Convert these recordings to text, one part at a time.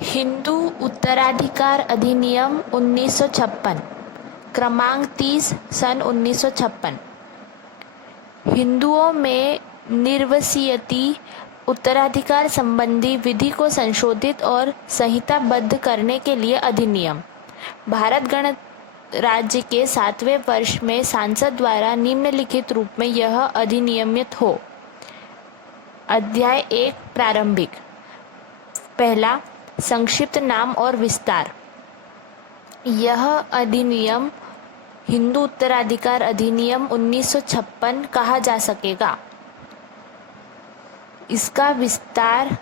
हिंदू उत्तराधिकार अधिनियम 1956 क्रमांक 30 सन 1956 हिंदुओं में निर्वसीयती उत्तराधिकार संबंधी विधि को संशोधित और संहिताबद्ध करने के लिए अधिनियम। भारत गणराज्य के 7वें वर्ष में संसद द्वारा निम्नलिखित रूप में यह अधिनियमित हो। अध्याय 1 प्रारंभिक। पहला, संक्षिप्त नाम और विस्तार। यह अधिनियम हिंदू उत्तराधिकार अधिनियम 1956 कहा जा सकेगा। इसका विस्तार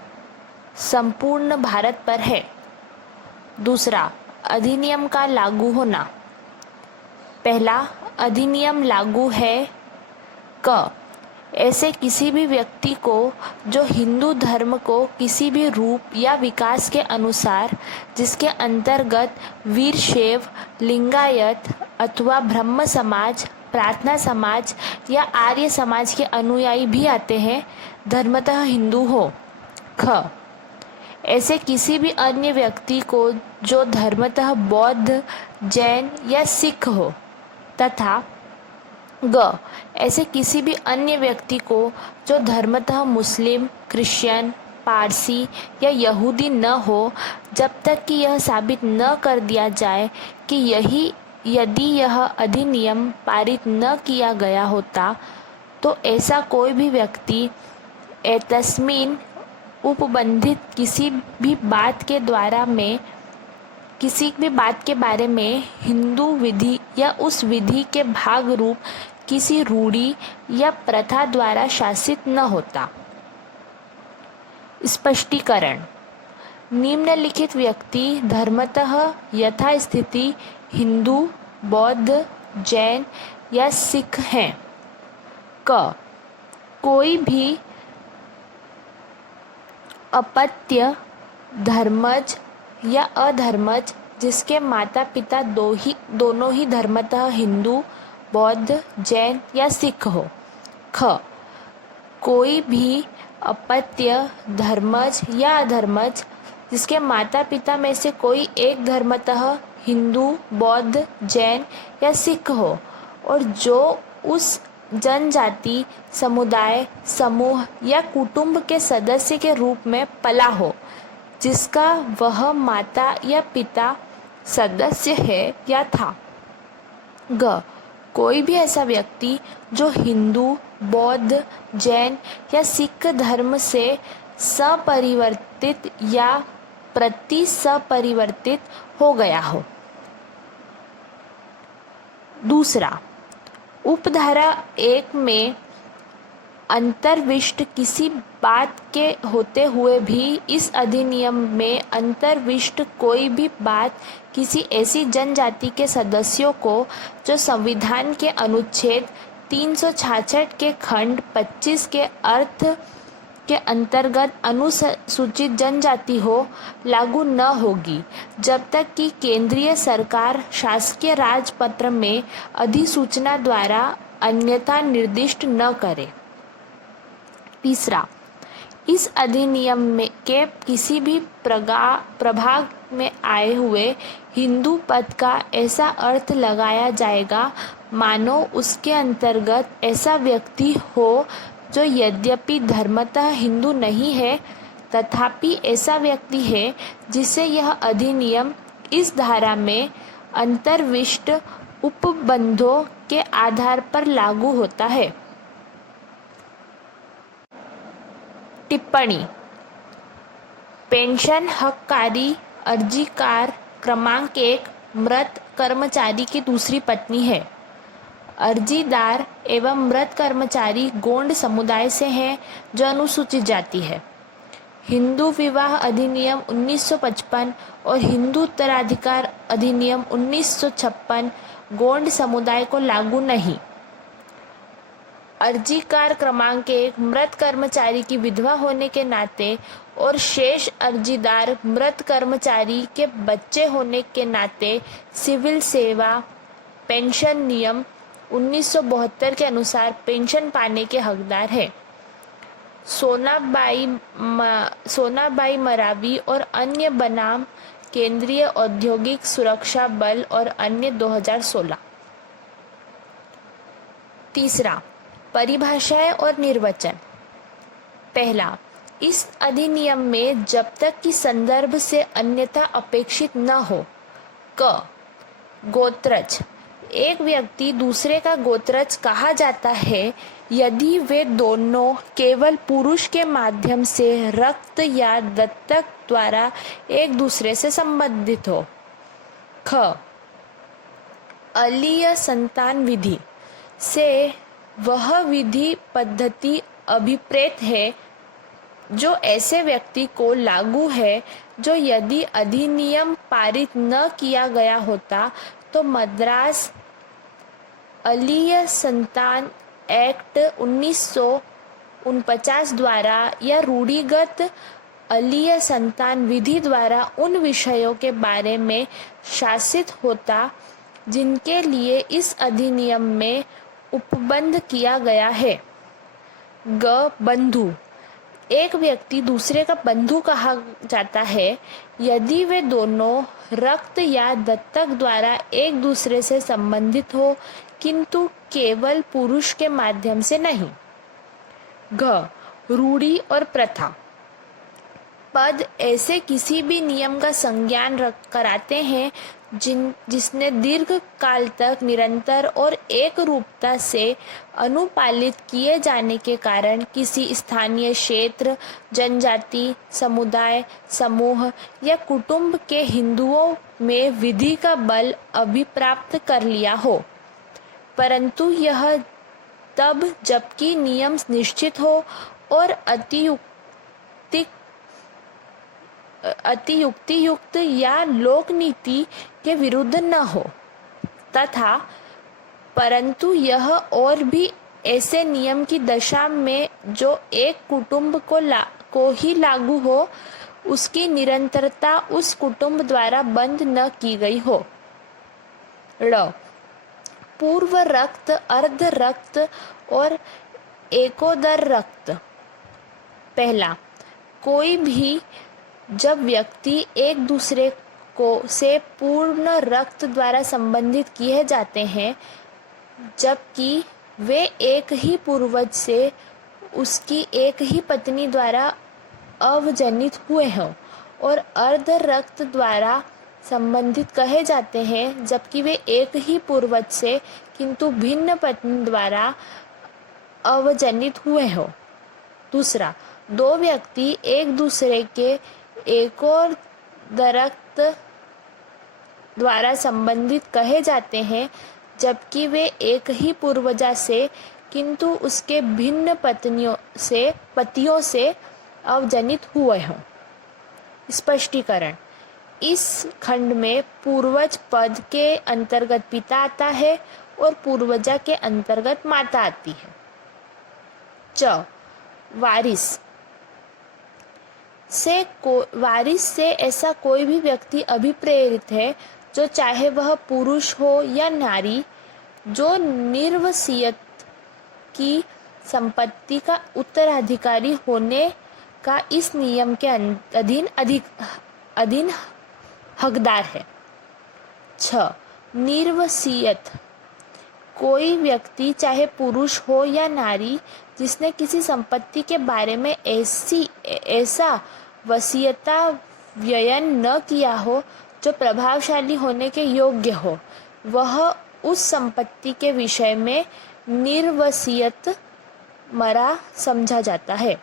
संपूर्ण भारत पर है। दूसरा, अधिनियम का लागू होना। पहला, अधिनियम लागू है क ऐसे किसी भी व्यक्ति को जो हिंदू धर्म को किसी भी रूप या विकास के अनुसार, जिसके अंतर्गत वीरशैव, लिंगायत अथवा ब्रह्म समाज, प्रार्थना समाज या आर्य समाज के अनुयायी भी आते हैं, धर्मतः हिंदू हो। ख ऐसे किसी भी अन्य व्यक्ति को जो धर्मतः बौद्ध, जैन या सिख हो। तथा ग ऐसे किसी भी अन्य व्यक्ति को जो धर्मतः मुस्लिम, क्रिश्चियन, पारसी या यहूदी न हो, जब तक कि यह साबित न कर दिया जाए कि यदि यह अधिनियम पारित न किया गया होता तो ऐसा कोई भी व्यक्ति एतस्मिन उपबंधित किसी भी बात के बारे में हिंदू विधि या उस विधि के भाग रूप किसी रूढ़ि या प्रथा द्वारा शासित न होता। स्पष्टीकरण। निम्नलिखित व्यक्ति धर्मतः यथास्थिति हिंदू, बौद्ध, जैन या सिख हैं। क कोई भी अपत्य धर्मज या अधर्मज जिसके माता पिता दोनों ही धर्मतः हिंदू, बौद्ध, जैन या सिख हो। ख कोई भी अपत्य धर्मज या अधर्मज जिसके माता पिता में से कोई एक धर्मतः हिंदू, बौद्ध, जैन या सिख हो और जो उस जनजाति, समुदाय, समूह या कुटुंब के सदस्य के रूप में पला हो जिसका वह माता या पिता सदस्य है या था। ग कोई भी ऐसा व्यक्ति जो हिंदू, बौद्ध, जैन या सिख धर्म से सपरिवर्तित या प्रति सपरिवर्तित हो गया हो। दूसरा, उपधारा 1 में अंतर्विष्ट किसी बात के होते हुए भी इस अधिनियम में अंतर्विष्ट कोई भी बात किसी ऐसी जनजाति के सदस्यों को जो संविधान के अनुच्छेद 366 के खंड 25 के अर्थ के अंतर्गत अनुसूचित जनजाति हो, लागू न होगी जब तक कि केंद्रीय सरकार शासकीय राजपत्र में अधिसूचना द्वारा अन्यथा निर्दिष्ट न करे। तीसरा, इस अधिनियम के किसी भी प्रभाग में आए हुए हिंदू पद का ऐसा अर्थ लगाया जाएगा मानो उसके अंतर्गत ऐसा व्यक्ति हो जो यद्यपि धर्मतः हिंदू नहीं है तथापि ऐसा व्यक्ति है जिसे यह अधिनियम इस धारा में अंतर्विष्ट उपबंधों के आधार पर लागू होता है। टिप्पणी। पेंशन हककारी अर्जीकार क्रमांक 1 मृत कर्मचारी की दूसरी पत्नी है। अर्जीदार एवं मृत कर्मचारी गोंड समुदाय से हैं जो अनुसूचित जाति है। हिंदू विवाह अधिनियम 1955 और हिंदू उत्तराधिकार अधिनियम 1956 गोंड समुदाय को लागू नहीं। अर्जीकार क्रमांक 1 मृत कर्मचारी की विधवा होने के नाते और शेष अर्जीदार मृत कर्मचारी के बच्चे होने के नाते सिविल सेवा पेंशन नियम 1972 के अनुसार पेंशन पाने के हकदार है। सोनाबाई मरावी और अन्य बनाम केंद्रीय औद्योगिक सुरक्षा बल और अन्य 2016। तीसरा, परिभाषाएं और निर्वचन। पहला, इस अधिनियम में जब तक कि संदर्भ से अन्यथा अपेक्षित न हो। क, गोत्रज। एक व्यक्ति दूसरे का गोत्रज कहा जाता है यदि वे दोनों केवल पुरुष के माध्यम से रक्त या दत्तक द्वारा एक दूसरे से संबंधित हो। ख, अलीय संतान विधि से वह विधि पद्धति अभिप्रेत है जो ऐसे व्यक्ति को लागू है जो यदि अधिनियम पारित न किया गया होता तो मद्रास अलीय संतान एक्ट 1949 द्वारा या रूढ़िगत अलीय संतान विधि द्वारा उन विषयों के बारे में शासित होता जिनके लिए इस अधिनियम में उपबंध किया गया है। ग, बंधु। एक व्यक्ति दूसरे का बंधु कहा जाता है यदि वे दोनों रक्त या दत्तक द्वारा एक दूसरे से संबंधित हो किंतु केवल पुरुष के माध्यम से नहीं। घ, रूढ़ि और प्रथा। पद ऐसे किसी भी नियम का संज्ञान कराते हैं जिसने दीर्घ काल तक निरंतर और एक रूपता से अनुपालित किए जाने के कारण किसी स्थानीय क्षेत्र, जनजाति, समुदाय, समूह या कुटुंब के हिंदुओं में विधि का बल अभिप्राप्त कर लिया हो, परंतु यह तब जबकि नियम निश्चित हो और अतियुक्तियुक्त या लोक नीति के विरुद्ध न हो, तथा परंतु यह और भी ऐसे नियम की दशा में जो एक कुटुंब को ही लागू हो, उसकी निरंतरता उस कुटुंब द्वारा बंद न की गई हो। ड़, पूर्व रक्त, अर्ध रक्त और एकोदर रक्त। पहला, कोई भी जब व्यक्ति एक दूसरे को से पूर्ण रक्त द्वारा संबंधित किए जाते हैं जबकि वे एक ही पूर्वज से उसकी एक ही पत्नी द्वारा अवजनित हुए हों, और अर्ध रक्त द्वारा संबंधित कहे जाते हैं जबकि वे एक ही पूर्वज से किंतु भिन्न पत्नी द्वारा अवजनित हुए हों। दूसरा, दो व्यक्ति एक दूसरे के एक और रक्त द्वारा संबंधित कहे जाते हैं जबकि वे एक ही पूर्वजा से किंतु उसके भिन्न पतियों से अवजनित हुए हों। स्पष्टीकरण। इस खंड में पूर्वज पद के अंतर्गत पिता आता है और पूर्वजा के अंतर्गत माता आती है। च, वारिस। वारिस से ऐसा कोई भी व्यक्ति अभिप्रेरित है जो चाहे वह पुरुष हो या नारी, जो निर्वसियत की संपत्ति का उत्तराधिकारी होने का इस नियम के अधीन हकदार है। 6, निर्वसियत। कोई व्यक्ति चाहे पुरुष हो या नारी जिसने किसी संपत्ति के बारे में ऐसा वसीयता व्ययन न किया हो जो प्रभावशाली होने के योग्य हो, वह उस संपत्ति के विषय में निर्वसियत मरा समझा जाता है।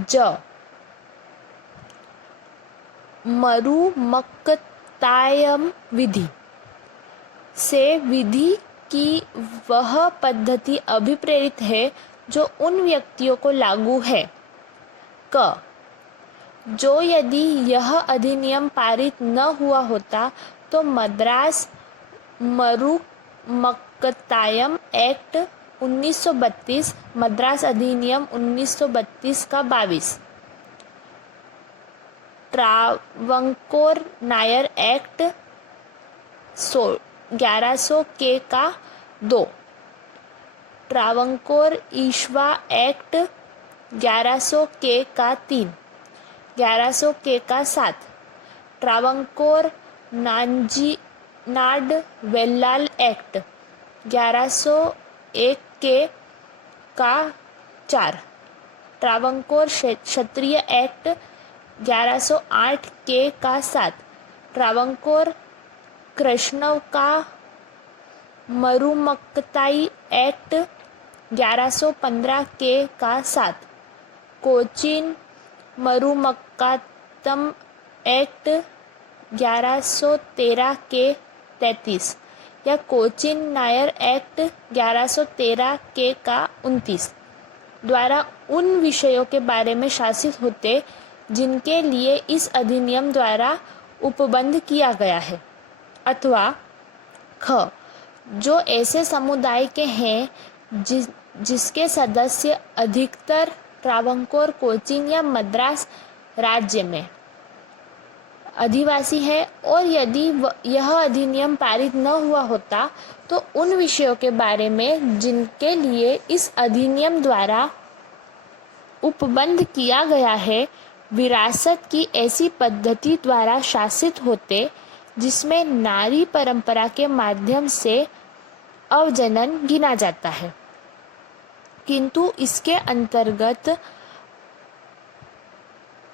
ज, मरुमक्कतायम विधि से विधि की वह पद्धति अभिप्रेरित है जो उन व्यक्तियों को लागू है। क, जो यदि यह अधिनियम पारित न हुआ होता तो मद्रास मरुमक्कतायम एक्ट 1932, मद्रास अधिनियम 1932 का 22, ट्रावंकोर नायर एक्ट 1100 के का 2, ट्रावंकोर ईश्वा एक्ट 1100 के का 3, 1100 के का 7, ट्रावंकोर नाड वेल्लाल एक्ट 1101 के का 4, ट्रावंकोर क्षत्रिय एक्ट 1108 के का 7, ट्रावंकोर कृष्णव का मरुमक्कताई एक्ट 1115 के का 7, कोचीन मरुमक्कातम एक्ट 1113 के 33 या कोचीन नायर एक्ट 1113 के का 29 द्वारा उन विषयों के बारे में शासित होते जिनके लिए इस अधिनियम द्वारा उपबंध किया गया है, अथवा ख जो ऐसे समुदाय के हैं जिसके सदस्य अधिकतर ट्रावंकोर, कोचीन या मद्रास राज्य में अधिवासी है, और यदि यह अधिनियम पारित न हुआ होता तो उन विषयों के बारे में जिनके लिए इस अधिनियम द्वारा उपबंध किया गया है विरासत की ऐसी पद्धति द्वारा शासित होते जिसमें नारी परंपरा के माध्यम से अवजनन गिना जाता है, किंतु इसके अंतर्गत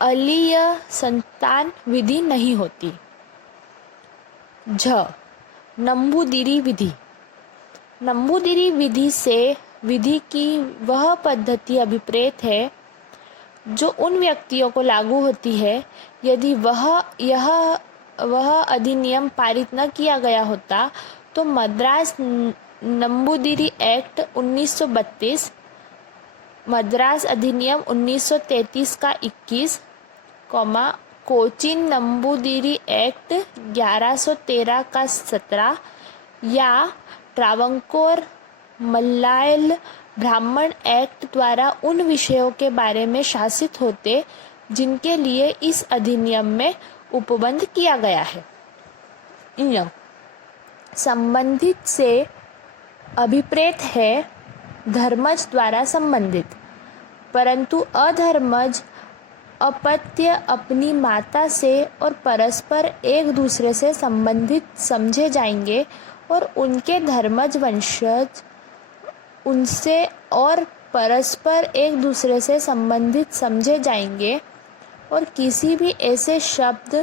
अलीय संतान विधि नहीं होती। झ नंबूदिरी विधि। नंबूदिरी विधि से विधि की वह पद्धति अभिप्रेत है जो उन व्यक्तियों को लागू होती है यदि वह अधिनियम पारित न किया गया होता तो मद्रास नंबूदिरी एक्ट 1932, मद्रास अधिनियम 1933 का 21, कोचीन नंबूदिरी एक्ट 1113 का 17 या ट्रावंकोर मल्लायल ब्राह्मण एक्ट द्वारा उन विषयों के बारे में शासित होते जिनके लिए इस अधिनियम में उपबंध किया गया है। संबंधित से अभिप्रेत है धर्मज द्वारा संबंधित, परंतु अधर्मज अपत्य अपनी माता से और परस्पर एक दूसरे से संबंधित समझे जाएंगे और उनके धर्मज वंशज उनसे और परस्पर एक दूसरे से संबंधित समझे जाएंगे, और किसी भी ऐसे शब्द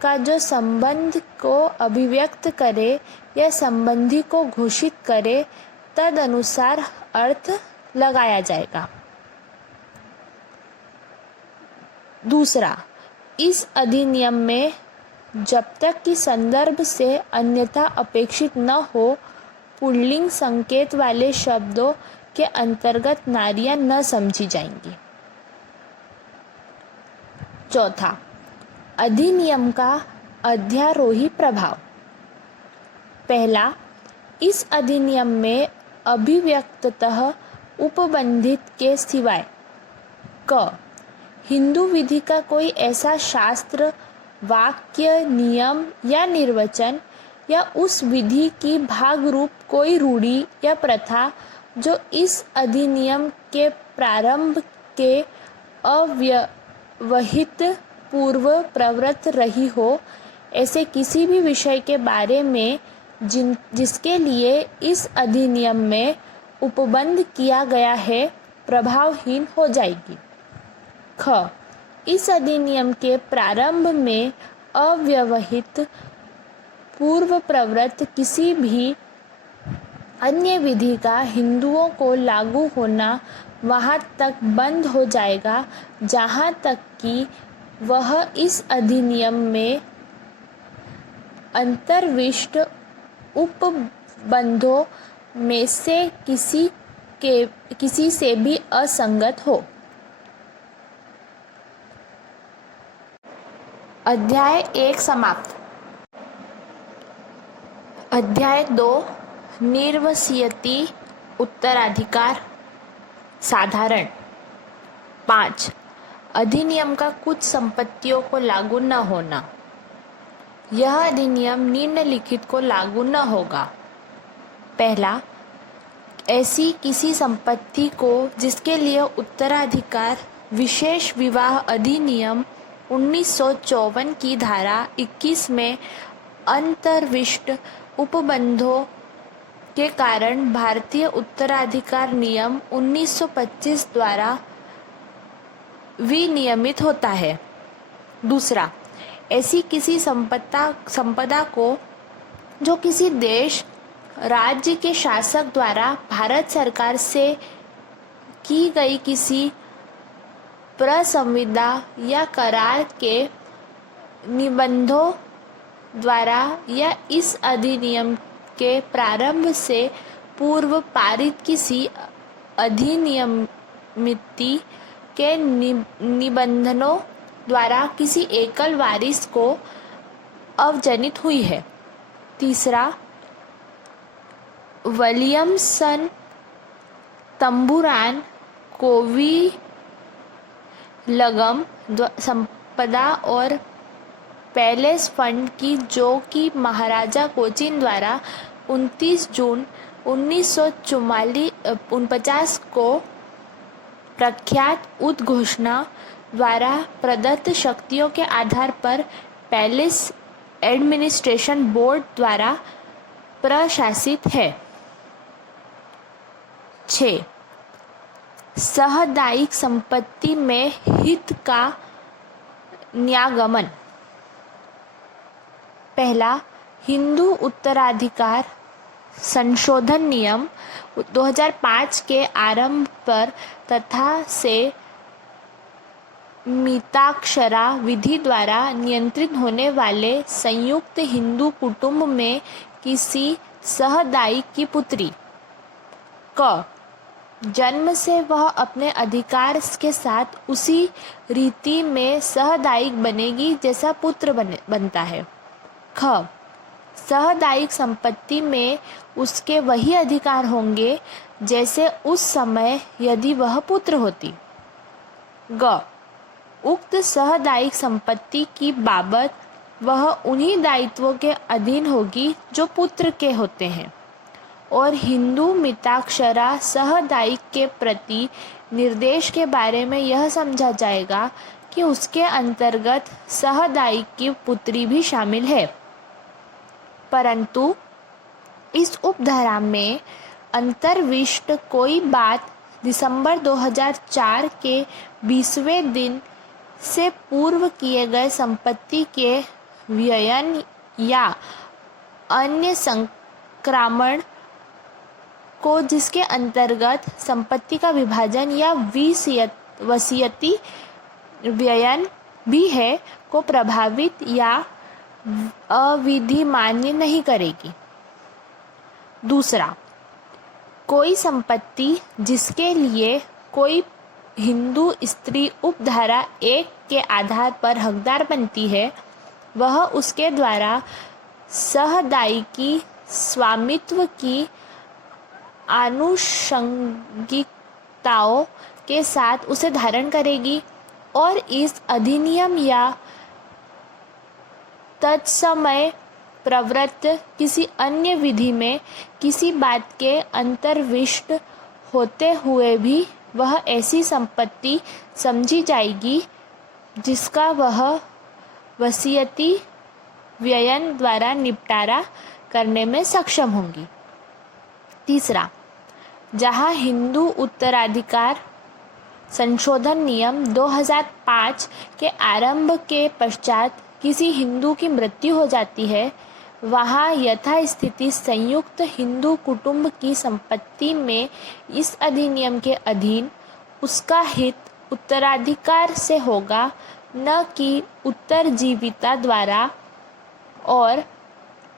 का जो संबंध को अभिव्यक्त करे या संबंधी को घोषित करे तद अनुसार अर्थ लगाया जाएगा। दूसरा, इस अधिनियम में जब तक कि संदर्भ से अन्यथा अपेक्षित न हो पुल्लिंग संकेत वाले शब्दों के अंतर्गत नारियां न समझी जाएंगी। चौथा, अधिनियम का अध्यारोही प्रभाव। पहला, इस अधिनियम में अभिव्यक्ततः उपबंधित के सिवाय क हिंदू विधि का कोई ऐसा शास्त्र, वाक्य, नियम या निर्वचन या उस विधि की भाग रूप कोई रूढ़ी या प्रथा जो इस अधिनियम के प्रारंभ के अव्यवहित पूर्व प्रवृत्त रही हो, ऐसे किसी भी विषय के बारे में जिसके लिए इस अधिनियम में उपबंध किया गया है प्रभावहीन हो जाएगी। ख इस अधिनियम के प्रारंभ में अव्यवहित पूर्व प्रवृत्त किसी भी अन्य विधि का हिंदुओं को लागू होना वहाँ तक बंद हो जाएगा जहाँ तक कि वह इस अधिनियम में अंतर्विष्ट उपबंधों में से किसी से भी असंगत हो। अध्याय 1 समाप्त। अध्याय 2 निर्वसीयती उत्तराधिकार साधारण। 5 अधिनियम का कुछ संपत्तियों को लागू न होना। यह अधिनियम निम्नलिखित को लागू न होगा। पहला, ऐसी किसी संपत्ति को जिसके लिए उत्तराधिकार विशेष विवाह अधिनियम 1954 की धारा 21 में अंतर्विष्ट उपबंधों के कारण भारतीय उत्तराधिकार नियम 1925 द्वारा विनियमित होता है। दूसरा, ऐसी किसी संपदा को जो किसी देश राज्य के शासक द्वारा भारत सरकार से की गई किसी प्रसंविदा या करार के निबंधों द्वारा या इस अधिनियम के प्रारंभ से पूर्व पारित किसी अधिनियमिति के निबंधनों द्वारा किसी एकल वारिस को अवजनित हुई है। तीसरा, विलियमसन तंबुरान कोवी लगम संपदा और पैलेस फंड की जो कि महाराजा कोचिन द्वारा 29 जून 1949 को प्रख्यात उद्घोषणा द्वारा प्रदत्त शक्तियों के आधार पर पैलेस एडमिनिस्ट्रेशन बोर्ड द्वारा प्रशासित है। 6. सामुदायिक संपत्ति में हित का नियामन। पहला, हिंदू उत्तराधिकार संशोधन नियम 2005 के आरंभ पर तथा से मिताक्षरा विधि द्वारा नियंत्रित होने वाले संयुक्त हिंदू कुटुंब में किसी सहदायिक की पुत्री क जन्म से वह अपने अधिकार के साथ उसी रीति में सहदायिक बनेगी जैसा पुत्र बनता है। ख सहदायिक संपत्ति में उसके वही अधिकार होंगे जैसे उस समय यदि वह पुत्र होती। ग उक्त सहदायिक संपत्ति की बाबत वह उन्हीं दायित्वों के अधीन होगी जो पुत्र के होते हैं और हिंदू मिताक्षरा सहदायिक के प्रति निर्देश के बारे में यह समझा जाएगा कि उसके अंतर्गत सहदायिक की पुत्री भी शामिल है। परंतु इस उपधारा में अंतर्विष्ट कोई बात दिसंबर 2004 के 20वें दिन से पूर्व किए गए संपत्ति के व्ययन या अन्य संक्रामण को जिसके अंतर्गत संपत्ति का विभाजन या वसीयती व्ययन भी है को प्रभावित या अविधिमान्य नहीं करेगी। दूसरा, कोई संपत्ति जिसके लिए कोई हिंदू स्त्री उपधारा 1 के आधार पर हकदार बनती है वह उसके द्वारा सहदायिकी स्वामित्व की आनुषंगिकताओं के साथ उसे धारण करेगी और इस अधिनियम या तत्समय प्रवृत्त किसी अन्य विधि में किसी बात के अंतर्विष्ट होते हुए भी वह ऐसी संपत्ति समझी जाएगी जिसका वह वसीयती व्ययन द्वारा निपटारा करने में सक्षम होंगी। तीसरा, जहाँ हिंदू उत्तराधिकार संशोधन नियम 2005 के आरंभ के पश्चात किसी हिंदू की मृत्यु हो जाती है वहाँ यथास्थिति संयुक्त हिंदू कुटुंब की संपत्ति में इस अधिनियम के अधीन उसका हित उत्तराधिकार से होगा न कि उत्तरजीविता द्वारा। और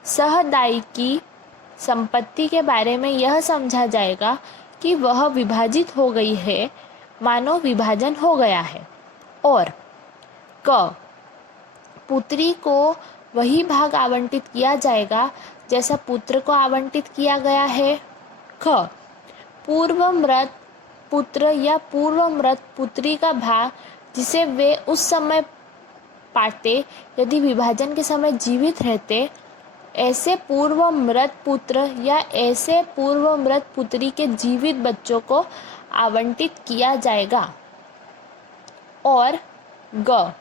सहदायिकी संपत्ति के बारे में यह समझा जाएगा कि वह विभाजित हो गई है मानो विभाजन हो गया है। और क पुत्री को वही भाग आवंटित किया जाएगा जैसा पुत्र को आवंटित किया गया है। ख पूर्व मृत पुत्र या पूर्व मृत पुत्री का भाग जिसे वे उस समय पाते यदि विभाजन के समय जीवित रहते ऐसे पूर्व मृत पुत्र या ऐसे पूर्व मृत पुत्री के जीवित बच्चों को आवंटित किया जाएगा। और ग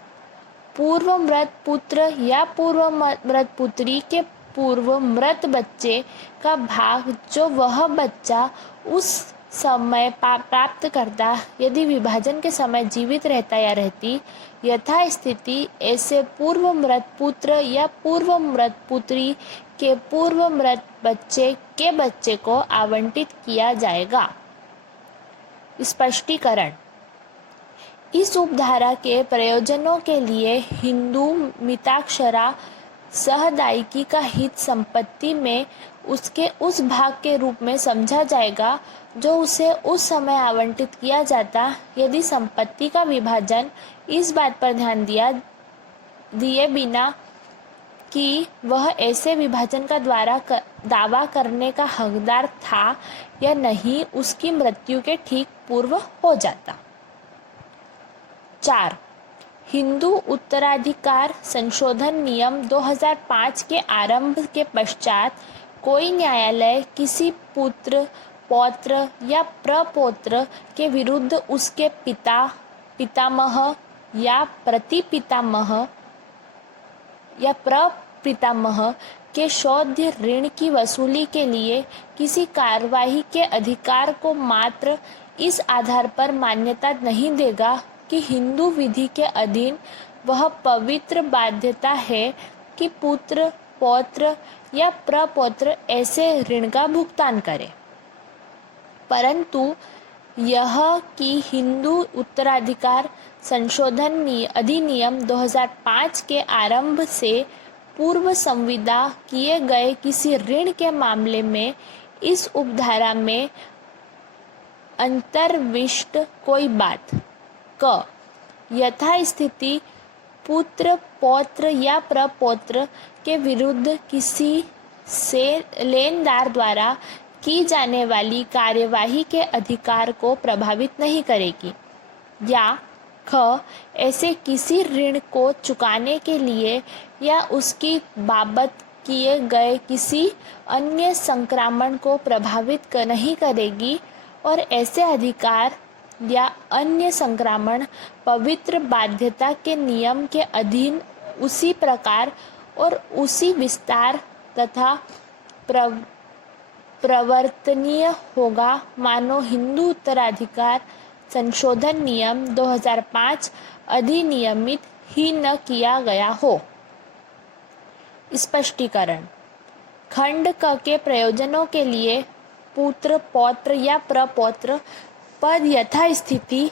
पूर्व मृत पुत्र या पूर्व मृत पुत्री के पूर्व मृत बच्चे का भाग जो वह बच्चा उस समय प्राप्त करता यदि विभाजन के समय जीवित रहता या रहती, यथा स्थिति ऐसे पूर्व मृत पुत्र या पूर्व मृत पुत्री के पूर्व मृत बच्चे के बच्चे को आवंटित किया जाएगा। स्पष्टीकरण। इस उपधारा के प्रयोजनों के लिए हिंदू मिताक्षरा सहदायिकी का हित संपत्ति में उसके उस भाग के रूप में समझा जाएगा जो उसे उस समय आवंटित किया जाता यदि संपत्ति का विभाजन इस बात पर ध्यान दिए बिना कि वह ऐसे विभाजन का दावा करने का हकदार था या नहीं उसकी मृत्यु के ठीक पूर्व हो जाता। 4. हिंदू उत्तराधिकार संशोधन नियम 2005 के आरंभ के पश्चात कोई न्यायालय किसी पुत्र, पौत्र या प्रपौत्र के विरुद्ध उसके पिता, पितामह या प्रतिपितामह या प्रपितामह के शोध्य ऋण की वसूली के लिए किसी कार्यवाही के अधिकार को मात्र इस आधार पर मान्यता नहीं देगा कि हिंदू विधि के अधीन वह पवित्र बाध्यता है कि पुत्र, पौत्र या प्रपौत्र ऐसे ऋण का भुगतान करे, परंतु यह कि हिंदू उत्तराधिकार संशोधन अधिनियम 2005 के आरंभ से पूर्व संविदा किए गए किसी ऋण के मामले में इस उपधारा में अंतर्विष्ट कोई बात क यथा स्थिति पुत्र, पौत्र या प्रपौत्र के विरुद्ध किसी से लेनदार द्वारा की जाने वाली कार्यवाही के अधिकार को प्रभावित नहीं करेगी, या ख ऐसे किसी ऋण को चुकाने के लिए या उसकी बाबत किए गए किसी अन्य संक्रामण को प्रभावित नहीं करेगी और ऐसे अधिकार या अन्य संक्रामण पवित्र बाध्यता के नियम के अधीन उसी प्रकार और उसी विस्तार तथा प्रवर्तनीय होगा मानो हिंदू उत्तराधिकार संशोधन नियम 2005 अधिनियमित ही न किया गया हो। स्पष्टीकरण। खंड क के प्रयोजनों के लिए पुत्र, पौत्र या प्रपौत्र पद यथा स्थिति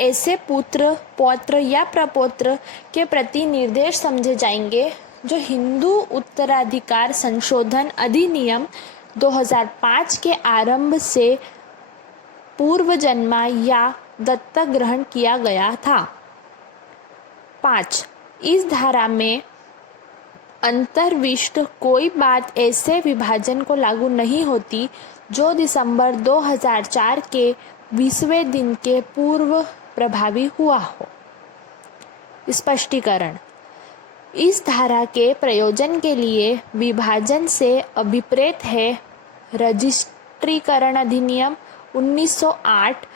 ऐसे पुत्र, पौत्र या प्रपौत्र के प्रति निर्देश समझे जाएंगे जो हिंदू उत्तराधिकार संशोधन अधिनियम 2005 के आरंभ से पूर्व जन्मा या दत्तक ग्रहण किया गया था। 5. इस धारा में अंतर्विष्ट कोई बात ऐसे विभाजन को लागू नहीं होती जो दिसंबर 2004 के 20वें दिन के पूर्व प्रभावी हुआ हो। स्पष्टीकरण। इस धारा के प्रयोजन के लिए विभाजन से अभिप्रेत है रजिस्ट्रीकरण अधिनियम 1908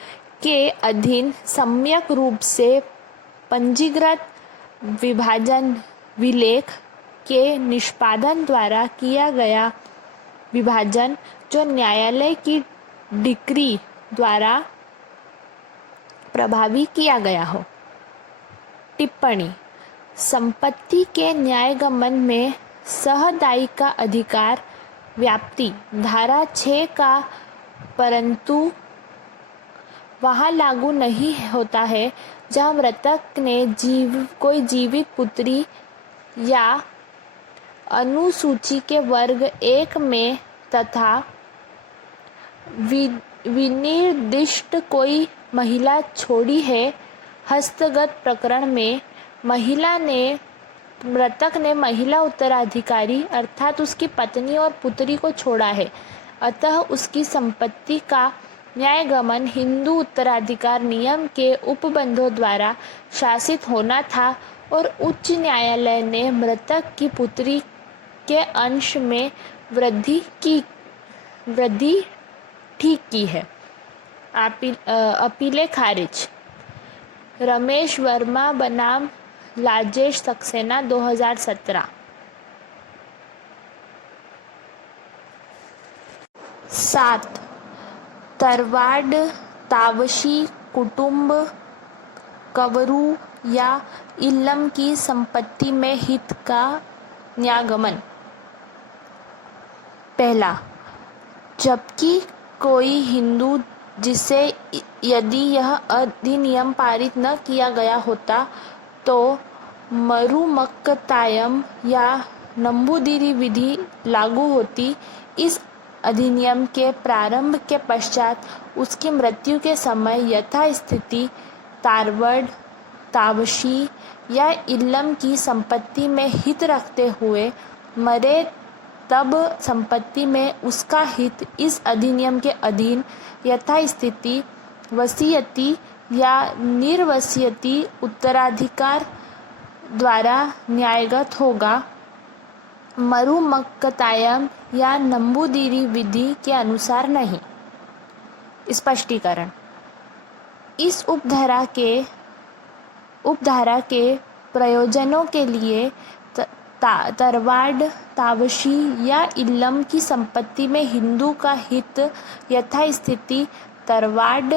के अधीन सम्यक रूप से पंजीकृत विभाजन विलेख के निष्पादन द्वारा किया गया विभाजन जो न्यायालय की डिक्री द्वारा प्रभावी किया गया हो। टिप्पणी। संपत्ति के न्यायगमन में सहदायी का अधिकार व्याप्ति धारा 6 का परंतु वहाँ लागू नहीं होता है जहाँ मृतक ने कोई जीवित पुत्री या अनुसूची के वर्ग 1 में तथा विनिर्दिष्ट कोई महिला छोड़ी है। हस्तगत प्रकरण में मृतक ने महिला उत्तराधिकारी अर्थात उसकी पत्नी और पुत्री को छोड़ा है, अतः उसकी संपत्ति का न्यायगमन हिंदू उत्तराधिकार नियम के उपबंधों द्वारा शासित होना था और उच्च न्यायालय ने मृतक की पुत्री के अंश में वृद्धि ठीक की है। अपीलें खारिज। रमेश वर्मा बनाम राजेश सक्सेना 2017। 7. तरवाड़ तावशी कुटुंब कवरू या इल्लम की संपत्ति में हित का न्यागमन। पहला, जबकि कोई हिंदू जिसे यदि यह अधिनियम पारित न किया गया होता तो मरुमक्कतायम या नंबूदिरी विधि लागू होती। इस अधिनियम के प्रारंभ के पश्चात उसकी मृत्यु के समय यथास्थिति तारवड़ तावशी या इल्लम की संपत्ति में हित रखते हुए मरे तब संपत्ति में उसका हित इस अधिनियम के अधीन यथास्थिति वसीयती या निर्वसीयती उत्तराधिकार द्वारा न्यायगत होगा। मरुमक्कतायम या नंबूदिरी विधि के अनुसार नहीं। स्पष्टीकरण। इस उपधारा के प्रयोजनों के लिए तरवाड़ तावशी या इल्लम की संपत्ति में हिंदू का हित यथास्थिति तरवाड़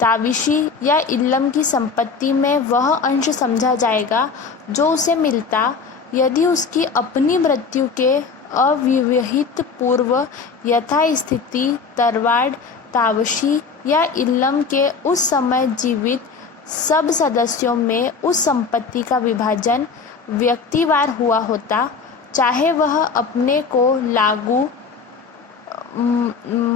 तावशी या इल्लम की संपत्ति में वह अंश समझा जाएगा जो उसे मिलता यदि उसकी अपनी मृत्यु के अविवाहित पूर्व यथास्थिति तरवाड़ तावशी या इल्लम के उस समय जीवित सब सदस्यों में उस संपत्ति का विभाजन व्यक्तिवार हुआ होता, चाहे वह अपने को लागू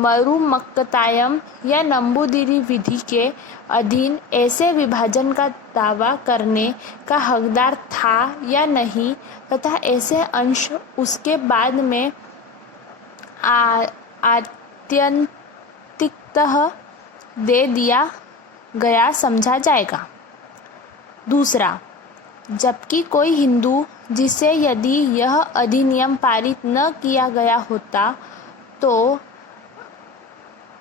मरुमक्कतायम या नंबूदिरी विधि के अधीन ऐसे विभाजन का दावा करने का हकदार था या नहीं तथा ऐसे अंश उसके बाद में आत्यंतिकतः दे दिया गया समझा जाएगा। दूसरा, जबकि कोई हिंदू जिसे यदि यह अधिनियम पारित न किया गया होता तो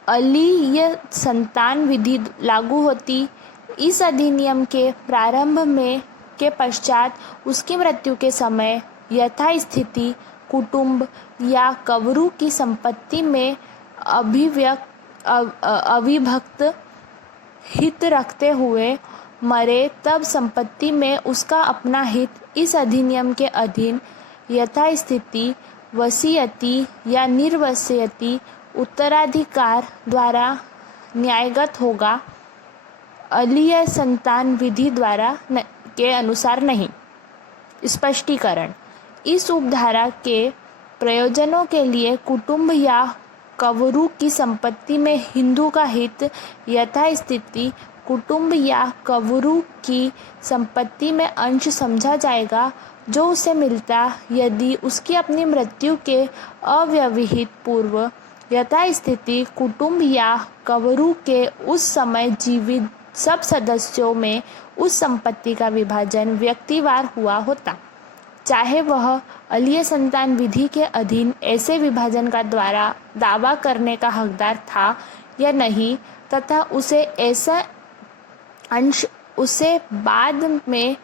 अलीय संतान विधि लागू होती। इस अधिनियम के प्रारंभ में के पश्चात उसकी मृत्यु के समय यथास्थिति कुटुंब या कवरू की संपत्ति में अविभक्त हित रखते हुए मरे तब संपत्ति में उसका अपना हित इस अधिनियम के अधीन यथास्थिति वसीयती या निर्वसीयती उत्तराधिकार द्वारा न्यायगत होगा, अलीय संतान विधि द्वारा के अनुसार नहीं। स्पष्टीकरण। इस उपधारा के प्रयोजनों के लिए कुटुंब या कवरू की संपत्ति में हिंदू का हित यथास्थिति कुटुंब या कवरू की संपत्ति में अंश समझा जाएगा जो उसे मिलता यदि उसकी अपनी मृत्यु के अविवाहित पूर्व यथास्थिति कुटुंब या कवरू के उस समय जीवित सब सदस्यों में उस संपत्ति का विभाजन व्यक्तिवार हुआ होता, चाहे वह अलीय संतान विधि के अधीन ऐसे विभाजन का द्वारा दावा करने का हकदार था या नहीं तथा उसे ऐसा अंश उसे बाद में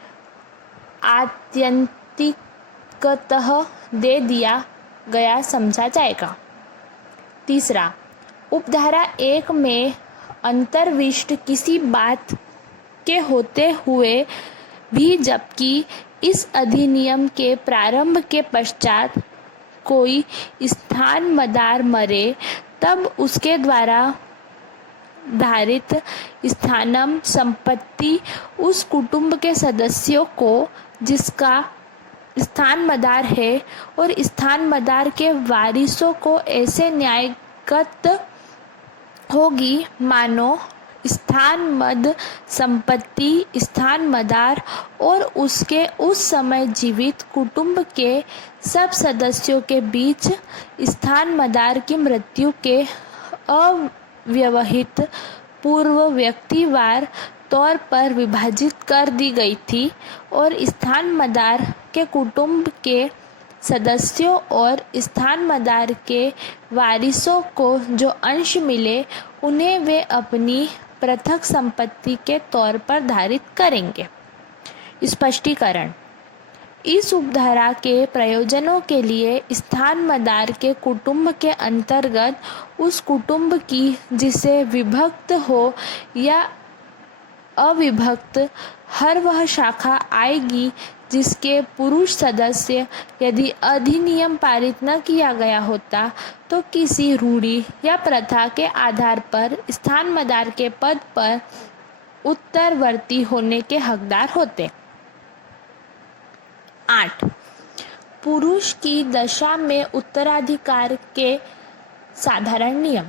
आत्यंतिकतः दे दिया गया समझा जाएगा। तीसरा, उपधारा 1 में अंतर्विष्ट किसी बात के होते हुए भी जबकि इस अधिनियम के प्रारंभ के पश्चात कोई स्थान मदार मरे तब उसके द्वारा धारित स्थानम संपत्ति उस कुटुंब के सदस्यों को जिसका स्थान मदार है और स्थान मदार के वारिसों को ऐसे न्यायगत होगी मानो स्थान मद संपत्ति स्थान मदार और उसके उस समय जीवित कुटुंब के सब सदस्यों के बीच स्थान मदार की मृत्यु के अव्यवहित पूर्व व्यक्तिवार तौर पर विभाजित कर दी गई थी और स्थान मदार के कुटुंब के सदस्यों और स्थान मदार के वारिसों को जो अंश मिले उन्हें वे अपनी पृथक संपत्ति के तौर पर धारित करेंगे। स्पष्टीकरण। इस उपधारा के प्रयोजनों के लिए स्थान मदार के कुटुंब के अंतर्गत उस कुटुंब की जिसे विभक्त हो या अविभक्त हर वह शाखा आएगी जिसके पुरुष सदस्य यदि अधिनियम पारित न किया गया होता तो किसी रूढ़ि या प्रथा के आधार पर स्थान मदार के पद पर उत्तरवर्ती होने के हकदार होते। 8. पुरुष की दशा में उत्तराधिकार के साधारण नियम।